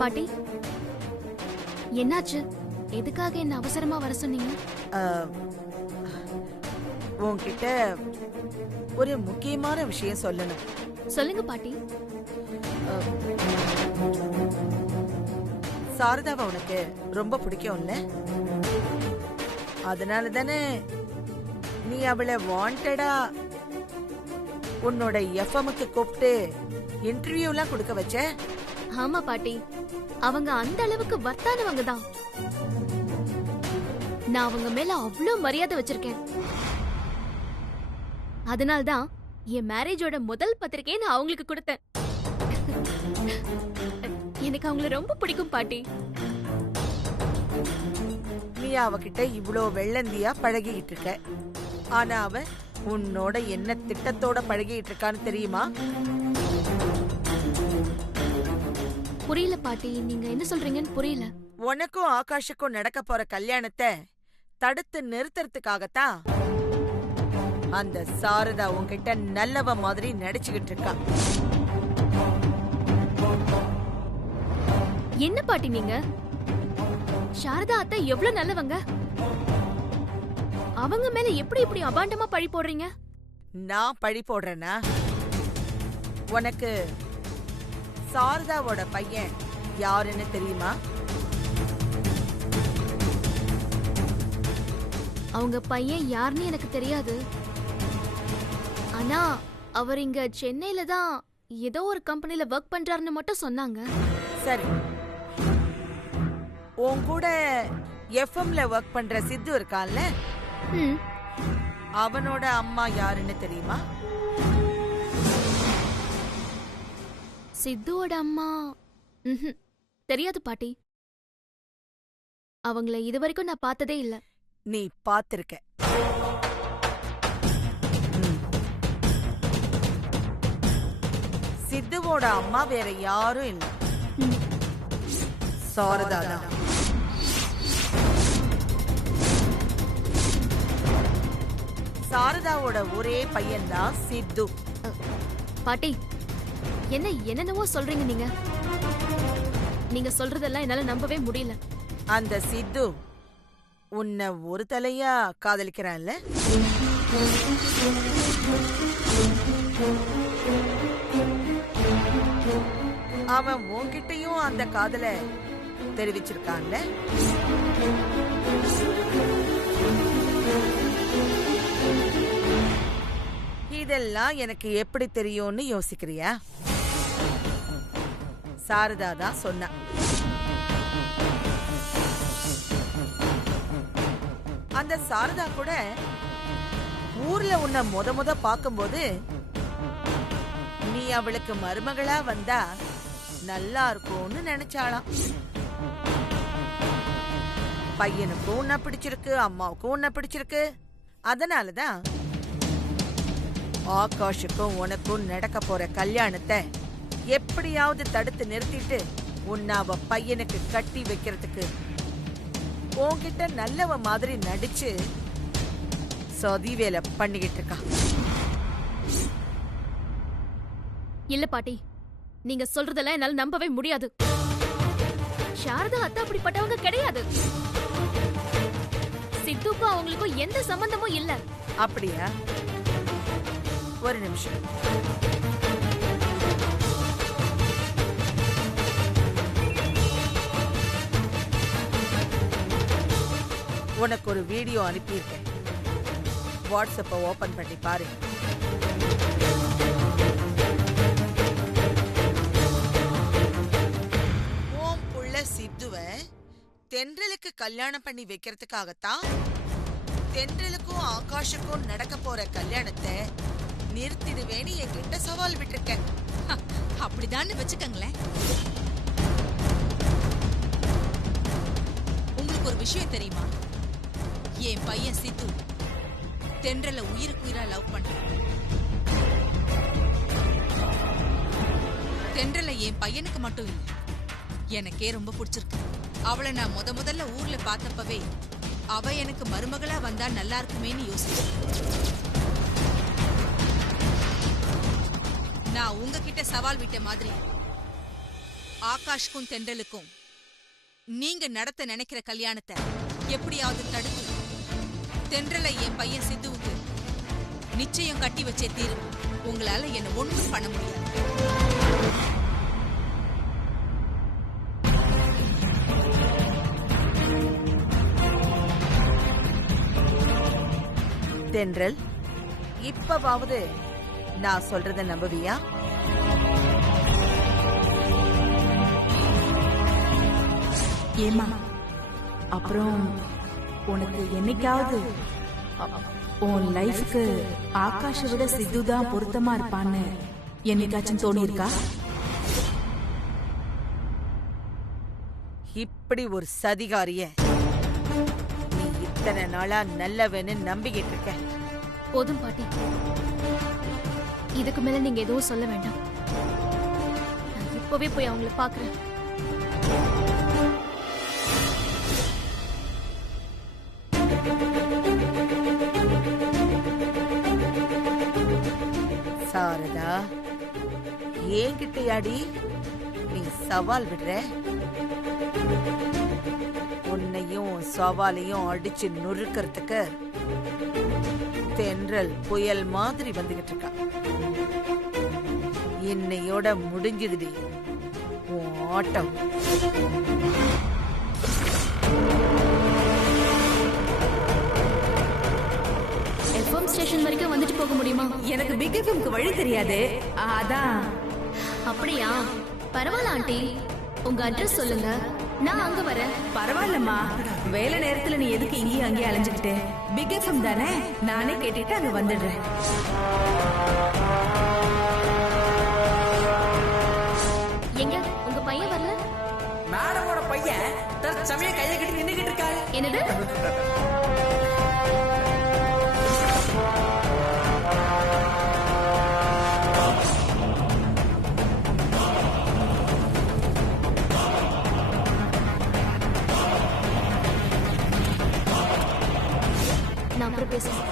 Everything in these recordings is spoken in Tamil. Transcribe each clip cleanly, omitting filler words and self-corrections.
பாட்டி, என்னாச்சு? எதுக்காக என்ன அவசரமா வர சொன்னீங்க? உன்கிட்ட ஒரு முக்கியமான விஷயம் சொல்லணும். சொல்லுங்க பாட்டி. சாரதாவை உனக்கு ரொம்ப பிடிக்கும்ல? அதனால தானே நீ அவளை வாண்டடா உன்னோட எஃப்எம்க்கு கூப்பிட்டு இன்டர்வியூ எல்லாம் கொடுக்க வச்ச? ஆமா பாட்டி, அவங்க அந்த அளவுக்கு வர்த்தானவங்க தான். நான் அவங்க மேல அவ்வளவு மரியாதை வச்சிருக்கேன். அதனால்தான் என் மேரேஜோட முதல் பத்திரிகையை நான் அவங்களுக்கு கொடுத்தேன். எனக்கு அவங்கள ரொம்ப பிடிக்கும் பாட்டி. நீ அவகிட்ட இவ்ளோ வெள்ளந்தியா பழகிட்டு இருக்க, ஆனா அவ உன்னோட என்ன திட்டத்தோட பழகிட்டு இருக்கான்னு தெரியுமா? புரியல பாட்டி, நீங்க என்ன சொல்றீங்கன்னு புரியல. உனக்கும் ஆகாஷுக்கும் நடக்க போற கல்யாணத்தை தடுத்து நிறுத்துறதுக்காகத்தான் அந்த சாரதா உன்கிட்ட நல்லவ மாதிரி நடிச்சுக்கிட்டு இருக்கா. என்ன பாட்டி நீங்க? சாரதா அத்தை எவ்வளவு நல்லவங்க. அவங்க மேல எப்படி இப்படி அபாண்டமா பழி போடுறீங்க? நான் பழி போடுறேனா? உனக்கு சாரதாவோட பையன் யாருன்னு தெரியுமா? அவங்க பையன் யாருன்னு எனக்கு தெரியாது. ஆனா அவர் இங்க சென்னையில தான் ஏதோ ஒரு கம்பெனில ஒர்க் பண்றாருன்னு மட்டும் சொன்னாங்க. சரி, உன் கூட எஃப்எம்ல ஒர்க் பண்ற சித்து இருக்கான்ல, அவனோட அம்மா யாருன்னு தெரியுமா? சித்துவோட அம்மா தெரியாது பாட்டி. அவங்கள இதுவரைக்கும் நான் பார்த்ததே இல்ல. நீ பாத்திருக்க. சித்துவோட அம்மா வேற யாரும் இல்ல, சாரதா தான். சாரதாவோட ஒரே பையன்தான் சித்து. பாட்டி, என்ன என்னென்னவோ சொல்றீங்க நீங்க. நீங்க சொல்றதெல்லாம் என்னால நம்பவே முடியல. அந்த சித்து உன்னை ஒரு தலையா காதலிக்கிறான்ல? அவன் உன்கிட்டயும் அந்த காதலை தெரிவிச்சிருக்கான்ல? இதெல்லாம் எனக்கு எப்படி தெரியும்னு யோசிக்கிறியா? சாரதா தான் சொன்னா. அந்த சாரதா கூட ஊர்ல உன்னை முத பாக்கும்போது நீ அவளுக்கு மருமகளா வந்தா நல்லா இருக்கும்னு நினைச்சாளாம். பையனுக்கும் உன்னை பிடிச்சிருக்கு, அம்மாவுக்கும் உன்னை பிடிச்சிருக்கு. அதனாலதான் ஆகாஷுக்கும் உனக்கும் நடக்க போற கல்யாணத்தை எப்படியாவது தடுத்து நிறுத்திட்டு உன்னை அவ பையனுக்கு கட்டி வைக்கிறதுக்கு உன்கிட்ட நல்லவ மாதிரி நடிச்சு சதி வேலை பண்ணிக்கிட்டு இருக்கா. இல்ல பாட்டி, நீங்க சொல்றதெல்லாம் என்னால நம்பவே முடியாது. சாரதா அத்தை அப்படிப்பட்டவங்க கிடையாது. சித்துக்கும் அவங்களுக்கும் எந்த சம்பந்தமும் இல்ல. அப்படியா? ஒரு நிமிஷம். உனக்கு ஒரு வீடியோ அனுப்பியிருக்கேன். வாட்ஸ்அப்பை ஓபன் பண்ணி பாரு. ஓம் புள்ள சித்துவ தென்றலுக்கு கல்யாணம் பண்ணி வைக்கிறதுக்காகத்தான் தென்றலுக்கும் ஆகாஷுக்கும் நடக்க போற கல்யாணத்தை நிறுத்திடுவேன்னு என்கிட்ட சவால் விட்டுருக்கேன். அப்படிதான் வச்சுக்கங்களேன். உங்களுக்கு ஒரு விஷயம் தெரியுமா? என் பையன் சித்து தென்றல உயிருக்கு உயிரா லவ் பண்றான். தென்றல என் பையனுக்கு மட்டும் இல்ல, எனக்கே ரொம்ப பிடிச்சிருக்கு. அவளை நான் முதல்ல ஊர்ல பார்த்தப்பவே அவ எனக்கு மருமகளா வந்தா நல்லா இருக்குமேன்னு யோசிச்சேன். நான் உங்ககிட்ட சவால் விட்ட மாதிரி ஆகாஷ்க்கும் தென்றலுக்கும் நீங்க நடத்த நினைக்கிற கல்யாணத்தை எப்படியாவது தடுத்து தென்றலை என் பையன் சித்துவுக்கு நிச்சயம் கட்டி வச்சே தீரும். உங்களால என்ன ஒண்ணும் பண்ண முடியாது. தென்றல், இப்பவாவது நான் சொல்றத நம்புவியா? ஏமா, அப்புறம் உனக்கு என்னைக்காவது உன் லைஃப்க்கு ஆகாஷை விட சித்து தான் பொருத்தமா இருப்பான்னு என்னைக்காச்சும் தோணியிருக்கா? இப்படி ஒரு சதிகாரிய நீ இத்தனை நாளா நல்லவன்னு நம்பிக்கிட்டு இருக்க. போதும் பாட்டி, இதுக்கு மேல நீங்க எதுவும் சொல்ல வேண்டாம். நான் இப்பவே போய் அவங்கள பாக்குறேன். சாரதா, ஏங்கிட்டயாடி நீ சவால் விடுற? உன்னையும் சவாலையும் அடிச்சு நொறுக்கிறதுக்கு தென்றல் புயல் மாதிரி வந்துகிட்டு இருக்கா. இன்னையோட முடிஞ்சதுடி உன் ஆட்டம். எஃப்எம் ஸ்டேஷன் வரைக்கும் வந்துட்டு போக முடியுமா? எனக்கு பிக் எஃப்எம்க்கு வழி தெரியாது, அதான். அப்படியா? பரவாயில்ல ஆண்டி, உங்க அட்ரஸ் சொல்லுங்க, நான் அங்க வரேன். பரவாயில்லம்மா, வேலை நேரத்துல நீ எதுக்கு இங்கேயும் அங்கேயும் அலைஞ்சுக்கிட்டு? பிக் எஃப்எம் தானே, நானே கேட்டுட்டு அங்க வந்துடுறேன். எங்க உங்க பையன் வரல? மேடமோட பையன் தற்சமயம் கையை கட்டி நின்னுகிட்டு இருக்காரு. என்னது? நான் அப்புறம் பேசுறேன்.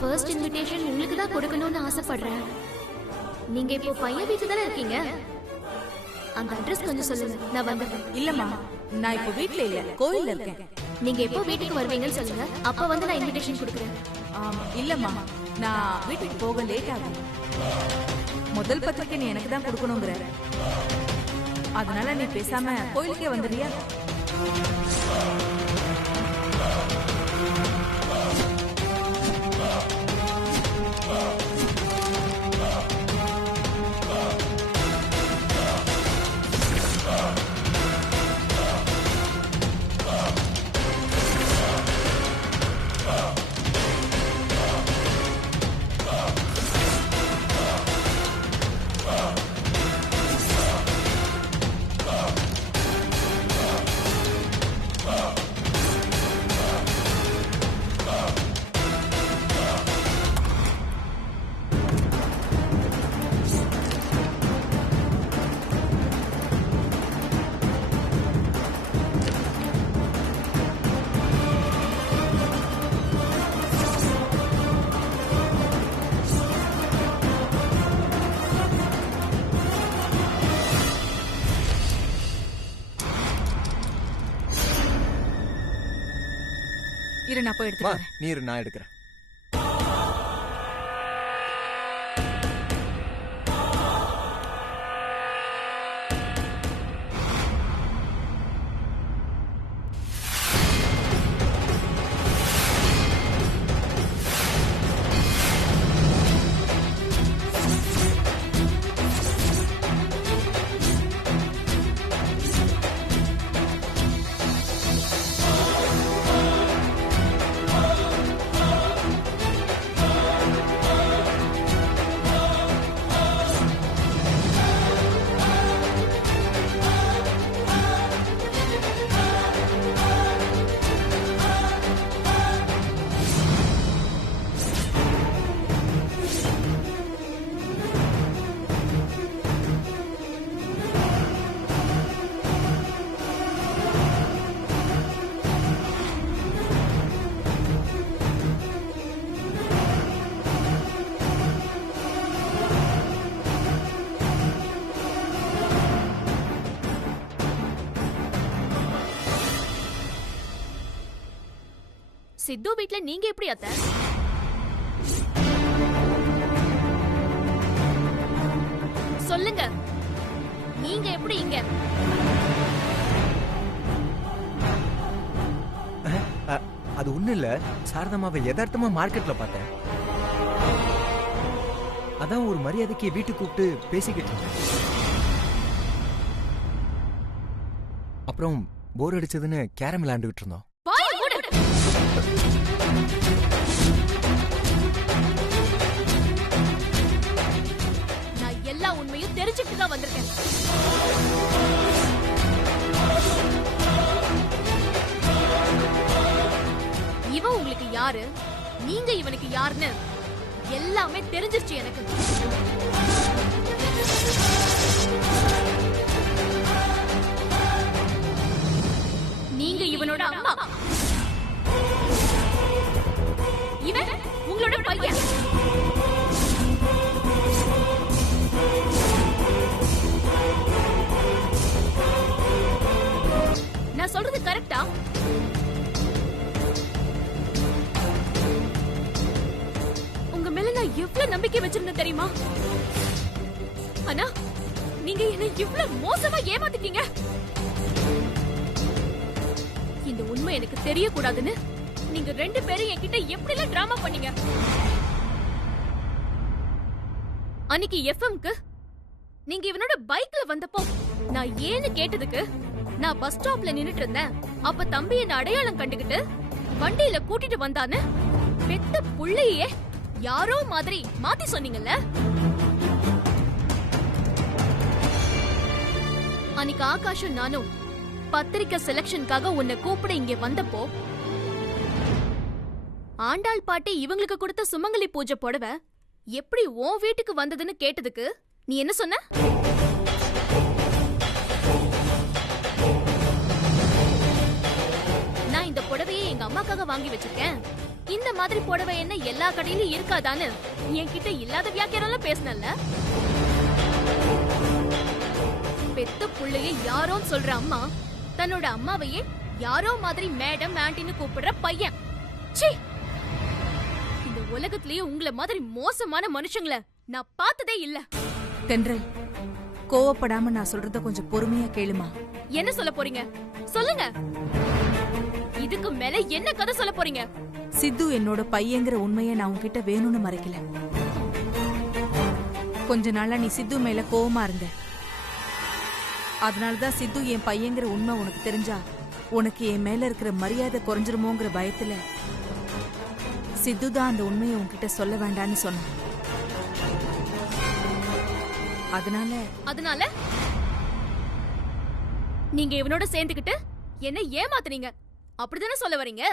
ஃபர்ஸ்ட் இன்விடேஷன் உங்களுக்கு தான் கொடுக்கணும்னு ஆசைப்படுறேன். நீங்க இப்போ பையன் வீட்டுல தானே இருக்கீங்க? அந்த அட்ரஸ் கொஞ்சம் சொல்லுங்க, நான் வந்துடுறேன். இல்லம்மா, நான் இப்ப வீட்ல இல்ல, கோயில்ல இருக்கேன். நீங்க எப்போ வீட்டுக்கு வருவீங்கன்னு சொல்லுங்க, அப்ப வந்து நான் இன்விடேஷன் கொடுக்குறேன். இல்லம்மா, நான் வீட்டுக்கு போக லேட் ஆகும். முதல் பத்திரிக்கை நீ எனக்கு தான் கொடுக்கணுங்கிற, அதனால நீ பேசாம கோயிலுக்கே வந்துடுறியா? இரு, நான் போய் எடுத்துட்டு வரேன். நீ இரு, நான் எடுக்கிறேன். சித்து வீட்ல நீங்க எப்படி அத்தை? சொல்லுங்க, நீங்க எப்படி இங்க? அது ஒண்ணு இல்ல, சாரதாமாவை யதார்த்தமா மார்க்கெட்ல பார்த்தேன். அதான் ஒரு மரியாதைக்கு வீட்டுக்கு கூப்பிட்டு பேசிக்கிட்டு இருந்தேன். அப்புறம் போர் அடிச்சதுன்னு கேரம் விளையாண்டுகிட்டு இருந்தோம். வாயை மூடு. நான் எல்லா உண்மையும் தெரிஞ்சுட்டு தான் வந்திருக்கேன். இவன் உங்களுக்கு யாரு, நீங்க இவனுக்கு யாருன்னு எல்லாமே தெரிஞ்சிருச்சு எனக்கு. நீங்க இவனோட அம்மா, இவன் உங்களோட பையன். நான் சொல்றது கரெக்டா? உங்க மேல நான் எவ்வளவு நம்பிக்கை வச்சிருந்தேன் தெரியுமா? ஆனா நீங்க என்ன இவ்வளவு மோசமா ஏமாத்திட்டீங்க. இந்த உண்மை எனக்கு தெரியக்கூடாதுன்னு நீங்க 2 பேரும் என்கிட்ட எப்படி எல்லாம் டிராமா பண்ணீங்க. அன்னைக்கு எஃப்எம்க்கு நீங்க இவனோட பைக்ல வந்தப்போ நான் ஏன்னு கேட்டதுக்கு, நான் பஸ் ஸ்டாப்ல நின்னுட்டு இருந்தேன், அப்ப தம்பி என்ன அடையாளம் கண்டுகிட்டு வண்டியில கூட்டிட்டு வந்தான்னு பெத்த புள்ளையே யாரோ மாதிரி மாத்தி சொன்னீங்கல்ல. அன்னைக்கு ஆகாஷும் நானும் பத்திரிக்கை செலக்ஷனுக்காக உன்னை கூப்பிட இங்க வந்தப்போ, ஆண்டாள் பாட்டி இவங்களுக்கு கொடுத்த சுமங்கலி பூஜை புடவை எப்படி உன் வீட்டுக்கு வந்ததுன்னு கேட்டதுக்கு நீ என்ன சொன்ன? நான் இந்த புடவையை எங்க அம்மாக்காக வாங்கி வச்சிருக்கேன், இந்த மாதிரி புடவை என்ன எல்லா கடையிலும் இருக்காதான்னு என்கிட்ட இல்லாத வியாக்கியாரம் பேசினல்ல. பெத்த புள்ளைய யாரோன்னு சொல்ற அம்மா தன்னோட அம்மாவையே யாரோ மாதிரி மேடம் ஆண்டின்னு கூப்பிடுற பையன். சீ, இந்த உலகத்திலேயே உங்களை மாதிரி மோசமான மனுஷங்கள நான் பார்த்ததே இல்ல. தென்றல், கோவப்படாம நான் சொல்றத கொஞ்சம் பொறுமையா கேளுமா. என்ன சொல்ல போறீங்க சொல்லுங்க. இதுக்கு மேல என்ன கதை சொல்ல போறீங்க? சித்து என்னோட பையங்கிற உண்மையை நான் உன்கிட்ட வேணும்னு மறைக்கல. கொஞ்ச நாளா நீ சித்து மேல கோவமா இருந்த. அதனாலதான் சித்து என் பையங்கிற உண்மை உனக்கு தெரிஞ்சா உனக்கு என் மேல இருக்கிற மரியாதை குறைஞ்சிருமோங்கிற பயத்துல சித்து தான் அந்த உண்மையை உன்கிட்ட சொல்ல வேண்டான்னு சொன்ன. அதனால நீங்க இவனோட சேர்ந்துக்கிட்டு என்ன ஏமாத்துறீங்க, அப்படிதானே சொல்ல வரீங்க?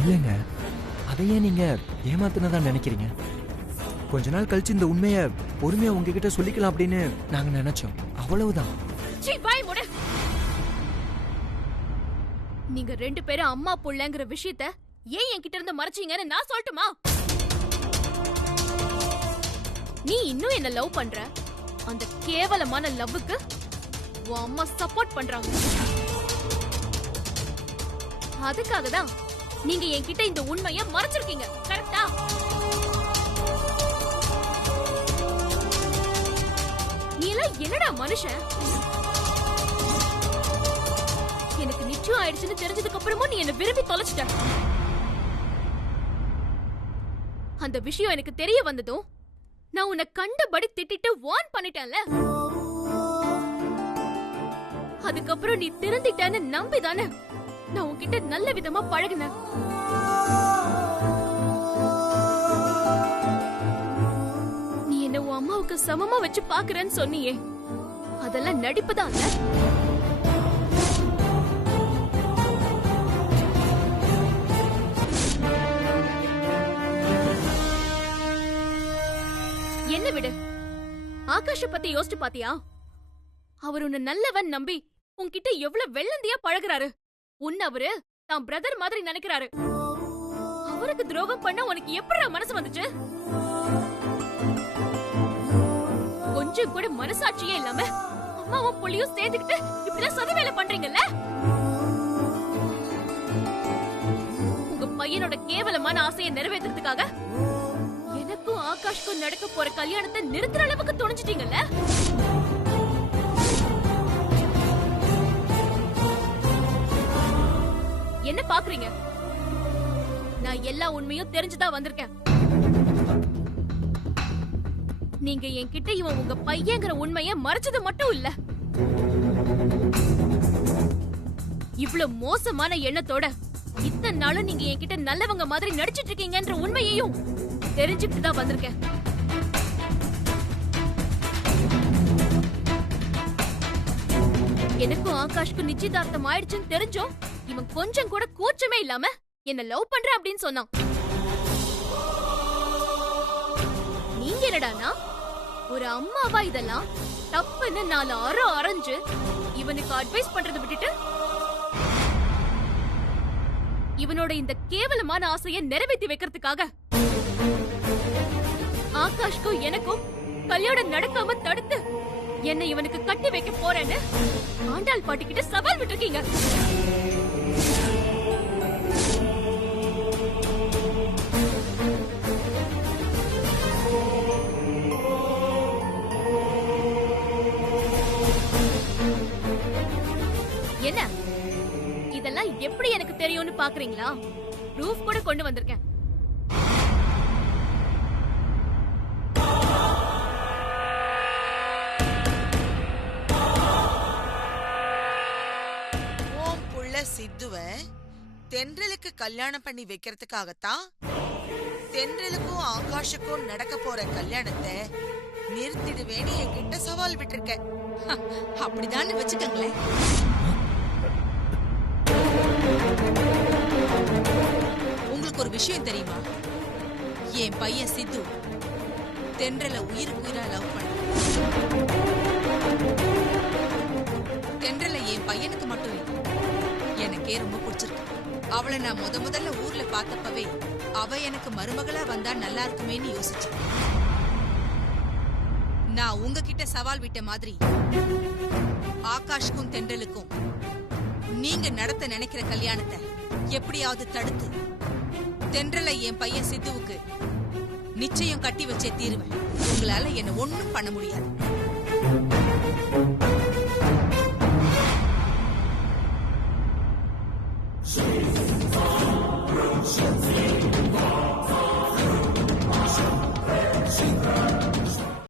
இல்லைங்க, அதையே நீங்க ஏமாத்துனதா நினைக்கிறீங்க? கொஞ்ச நாள் கழிச்சு இந்த உண்மைய பொறுமையா உங்ககிட்ட சொல்லிக்கலாம் அப்படின்னு நாங்க நினைச்சோம், அவ்வளவுதான். சீ, வாய் மூடு. நீங்க 2 பேரும் அம்மா புள்ளங்கிற விஷயத்த ஏன் என்கிட்ட இருந்து மறைச்சீங்கன்னு நான் சொல்லட்டுமா? நீ இன்னும் என்ன லவ் பண்ற, அந்த கேவலமான லவ்வுக்கு உன் அம்மா சப்போர்ட் பண்றாங்க. அதுக்காக தான் நீங்க என்கிட்ட இந்த உண்மையை மறைச்சிருக்கீங்க, கரெக்டா? நீ எல்லாம் என்னடா மனுஷன்? எனக்கு நிச்சயம் ஆயிடுச்சுன்னு தெரிஞ்சதுக்கு அப்புறமும் நீ என்ன விரும்பி தொலைச்சிட்ட. அந்த விஷயம் எனக்கு தெரிய வந்ததும் நான் உன்னை கண்டபடி திட்டிட்டு வார்ன் பண்ணிட்டேன்ல. அதுக்கப்புறம் நீ திருந்திட்டேன்னு நம்பிதானே நான் உன்கிட்ட நல்ல விதமா பழகுனேன். நீ என்ன உன் அம்மாவுக்கு சமமா வச்சு பாக்குறேன்னு சொன்னியே, அதெல்லாம் நடிப்புதான். என்ன விடு, ஆகாஷ பத்தி யோசிச்சு பாத்தியா? அவர் உன்னை நல்லவன் நம்பி உன்கிட்ட எவ்வளவு வெள்ளந்தியா பழகுறாரு. உன்ன அவரு தான் பிரதர் மாதிரி நினைக்கிறாரு. அவருக்கு துரோகம் பண்ண உனக்கு எப்படி மனசு வந்துச்சு? கொஞ்சம் கூட மனசாட்சியே இல்லாம அம்மாவும் புள்ளியும் சேர்ந்துக்கிட்டு இப்படிலாம் சதி வேலை பண்றீங்கல்ல. பையனோட கேவலமான ஆசையை நிறைவேற்றுறதுக்காக எனக்கும் ஆகாஷ்க்கும் நடக்க போற கல்யாணத்தை நிறுத்துற அளவுக்கு துணிஞ்சிட்டீங்கல்ல? என்ன பாக்குறீங்க? நான் எல்லா உண்மையும் தெரிஞ்சுதான் வந்திருக்கேன். நீங்க என்கிட்ட இவன் உங்க பையங்கிற உண்மையை மறைச்சது மட்டும் இல்ல, இவ்வளவு மோசமான எண்ணத்தோட இத்தனை நாளும் நீங்க என்கிட்ட நல்லவங்க மாதிரி நடிச்சிட்டு இருக்கீங்கன்ற உண்மையையும் தெரிஞ்சுக்கிட்டு தான் வந்திருக்கேன். எனக்கும் ஆகாஷ்க்கும் நிச்சயதார்த்தம் ஆயிடுச்சுன்னு தெரிஞ்சோம் இவன் கொஞ்சம் கூட கூச்சமே இல்லாம என்ன லவ் பண்ற அப்படின்னு சொன்னான். நீங்க என்னடானா ஒரு அம்மாவா இதெல்லாம் தப்புன்னு 4 அறம் அரைஞ்சு இவனுக்கு அட்வைஸ் பண்றதை விட்டுட்டு இவனோட இந்த கேவலமான ஆசையை நிறைவேற்றி வைக்கிறதுக்காக ஆகாஷ்க்கும் எனக்கும் கல்யாணம் நடக்காம தடுத்து என்னை இவனுக்கு கட்டி வைக்க போறேன்னு ஆண்டாள் பாட்டி கிட்ட சவால் விட்டுருக்கீங்க. என்ன இதெல்லாம் எப்படி எனக்கு தெரியும்னு பாக்குறீங்களா? ப்ரூஃப் கூட கொண்டு வந்திருக்கேன். ஓம் புள்ள சித்துவ தென்றலுக்கு கல்யாணம் பண்ணி வைக்கிறதுக்காகத்தான் தென்றலுக்கும் ஆகாஷுக்கும் நடக்க போற கல்யாணத்தை நிறுத்திடுவேன்னு என்கிட்ட சவால் விட்டுருக்க. அப்படிதான் வச்சுக்கங்களேன். உங்களுக்கு ஒரு விஷயம் தெரியுமா? என் பையன் சித்து தென்றல உயிருக்கு உயிரா லவ் பண்ண. தென்றல என் பையனுக்கு மட்டும் இல்லை, எனக்கே ரொம்ப பிடிச்சிருக்கு. அவளை நான் முதல்ல ஊர்ல பார்த்தப்பவே அவ எனக்கு மருமகளா வந்தா நல்லா இருக்குமேன்னு யோசிச்சேன். நான் உங்ககிட்ட சவால் விட்ட மாதிரி ஆகாஷ்க்கும் தென்றலுக்கும் நீங்க நடத்த நினைக்கிற கல்யாணத்தை எப்படியாவது தடுத்து தென்றலை என் பையன் சித்துவுக்கு நிச்சயம் கட்டி வச்சே தீருவேன். உங்களால என்ன ஒண்ணும் பண்ண முடியாது. She